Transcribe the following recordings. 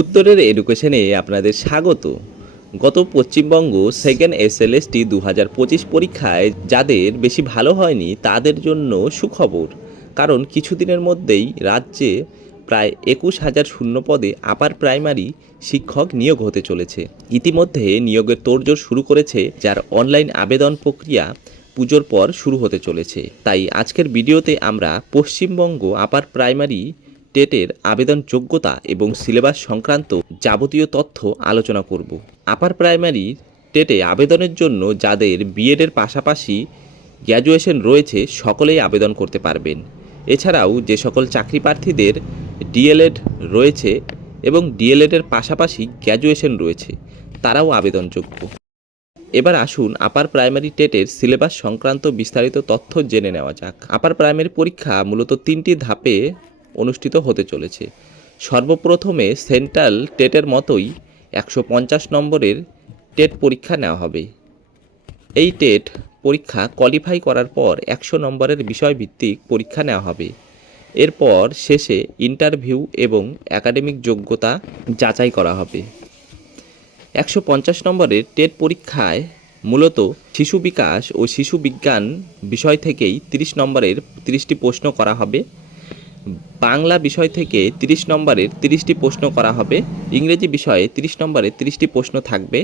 উত্তরের এডুকেশনে আপনাদের স্বাগত। গত পশ্চিমবঙ্গ সেকেন্ড এসএলএসটি 2025 পরীক্ষায় যাদের বেশি ভালো হয়নি তাদের জন্য সুখবর, কারণ কিছুদিনের মধ্যেই রাজ্যে প্রায় 21,000 শূন্য পদে আপার প্রাইমারি শিক্ষক নিয়োগ হতে চলেছে। ইতিমধ্যে নিয়োগের তোড়জোড় শুরু করেছে, যার অনলাইন আবেদন প্রক্রিয়া পুজোর পর শুরু হতে চলেছে। তাই আজকের ভিডিওতে আমরা পশ্চিমবঙ্গ আপার প্রাইমারি টেটের আবেদন যোগ্যতা এবং সিলেবাস সংক্রান্ত যাবতীয় তথ্য আলোচনা করব। আপার প্রাইমারি টেটে আবেদনের জন্য যাদের বিএডের পাশাপাশি গ্র্যাজুয়েশন রয়েছে সকলেই আবেদন করতে পারবেন। এছাড়াও যে সকল চাকরি প্রার্থীদের ডিএলএড রয়েছে এবং ডিএলএডের পাশাপাশি গ্র্যাজুয়েশন রয়েছে তারাও আবেদনযোগ্য। এবার আসুন আপার প্রাইমারি টেটের সিলেবাস সংক্রান্ত বিস্তারিত তথ্য জেনে নেওয়া যাক। আপার প্রাইমারি পরীক্ষা মূলত 3টি ধাপে অনুষ্ঠিত হতে চলেছে। সর্বপ্রথমে সেন্ট্রাল টেটের মতোই 150 নম্বরের টেট পরীক্ষা নেওয়া হবে। এই টেট পরীক্ষা কোয়ালিফাই করার পর 100 নম্বরের বিষয়ভিত্তিক পরীক্ষা নেওয়া হবে। এরপর শেষে ইন্টারভিউ এবং একাডেমিক যোগ্যতা যাচাই করা হবে। 150 নম্বরের টেট পরীক্ষায় মূলত শিশু বিকাশ ও শিশু বিজ্ঞান বিষয় থেকেই 30 নম্বরের 30টি প্রশ্ন করা হবে। বাংলা বিষয় থেকে 30 নম্বরের 30টি প্রশ্ন করা হবে। ইংরেজি বিষয়ে 30 নম্বরের 30টি প্রশ্ন থাকবে।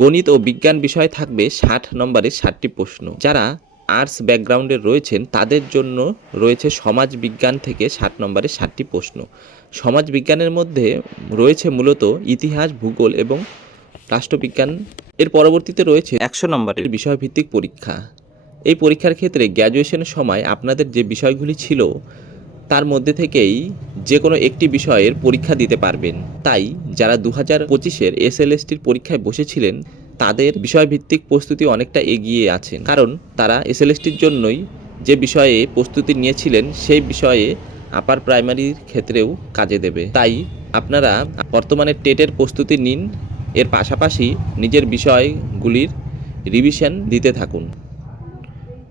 গণিত ও বিজ্ঞান বিষয় থাকবে 60 নম্বরের 60টি প্রশ্ন। যারা আর্টস ব্যাকগ্রাউন্ডের রয়েছেন তাদের জন্য রয়েছে সমাজ বিজ্ঞান থেকে 60 নম্বরের 60টি প্রশ্ন। সমাজ বিজ্ঞানের মধ্যে রয়েছে মূলত ইতিহাস, ভূগোল এবং রাষ্ট্রবিজ্ঞান। এর পরবর্তীতে রয়েছে 100 নম্বরের বিষয়ভিত্তিক পরীক্ষা। এই পরীক্ষার ক্ষেত্রে গ্র্যাজুয়েশনের সময় আপনাদের যে বিষয়গুলি ছিল তার মধ্যে থেকেই যে কোনো একটি বিষয়ের পরীক্ষা দিতে পারবেন। তাই যারা 2025-এর এসএলএসটির পরীক্ষায় বসেছিলেন তাদের বিষয়ভিত্তিক প্রস্তুতি অনেকটা এগিয়ে আছেন, কারণ তারা এসএলএসটির জন্যই যে বিষয়ে প্রস্তুতি নিয়েছিলেন সেই বিষয়ে আপার প্রাইমারির ক্ষেত্রেও কাজে দেবে। তাই আপনারা বর্তমানে টেটের প্রস্তুতি নিন, এর পাশাপাশি নিজের বিষয়গুলির রিভিশন দিতে থাকুন।